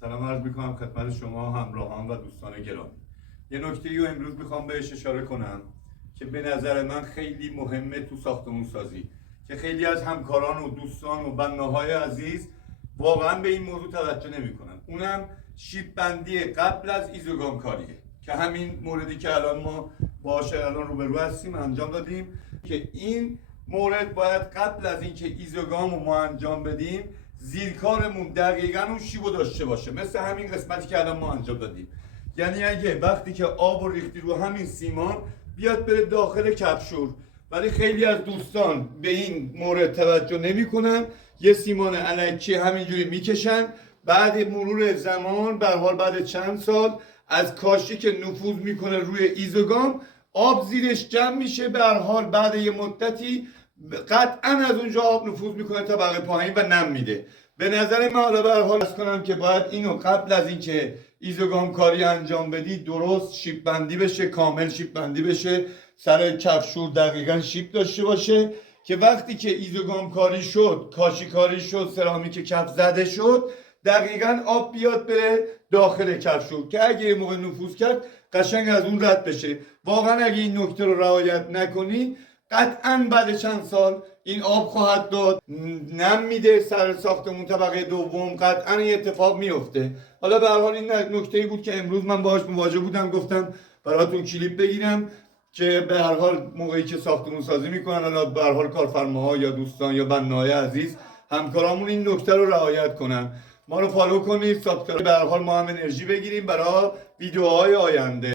سلام عرض میکنم خدمت شما همراهان و دوستان گرامی. یه نکته رو امروز میخوام بهش اشاره کنم که به نظر من خیلی مهمه تو ساختمون سازی، که خیلی از همکاران و دوستان و بناهای عزیز واقعا به این موضوع توجه نمیکنن. اونم شیب بندی قبل از ایزوگام کاریه که همین موردی که الان ما باهاش الان روبرو هستیم انجام دادیم، که این مورد باید قبل از اینکه ایزوگام رو ما انجام بدیم زیرکارمون دقیقاً اون شیبو داشته باشه، مثل همین قسمتی که الان ما انجام دادیم. یعنی اگه وقتی که آب و ریختی رو همین سیمان بیاد بره داخل کپشور، ولی خیلی از دوستان به این مورد توجه نمیکنن، یه سیمان الکی همینجوری میکشن، بعد مرور زمان به حال بعد چند سال از کاشی که نفوذ میکنه روی ایزوگام آب زیرش جمع میشه، به هر حال بعد یه مدتی قطعا از اونجا آب نفوذ میکنه طبقه پایین و نم میده. به نظر من حالا به هر حال کنم که باید اینو قبل از اینکه ایزوگام کاری انجام بدی درست شیب بندی بشه، کامل شیب بندی بشه، سر کفشور دقیقا شیب داشته باشه که وقتی که ایزوگام کاری شد، کاشی کاری شد، سرامیک کف زده شد، دقیقا آب بیاد بره داخل کفشور که اگه یه موقع نفوذ کرد قشنگ از اون رد بشه. واقعا اگه این نکته رو رعایت نکنی قطعا بعد چند سال این آب خواهد داد، نم میده سر ساختمون طبقه دوم، قطعا این اتفاق میفته. حالا به هر حال این نکته‌ای بود که امروز من باهاش مواجه بودم، گفتم براتون کلیپ بگیرم که به هر حال موقعی که ساختمون سازی میکنن، حالا به هر حال کارفرماها یا دوستان یا بناهای عزیز همکارامون این نکته رو رعایت کنن. ما رو فالو کنید، سابسکرایب، به هر حال ما هم انرژی بگیریم برای ویدیوهای آینده.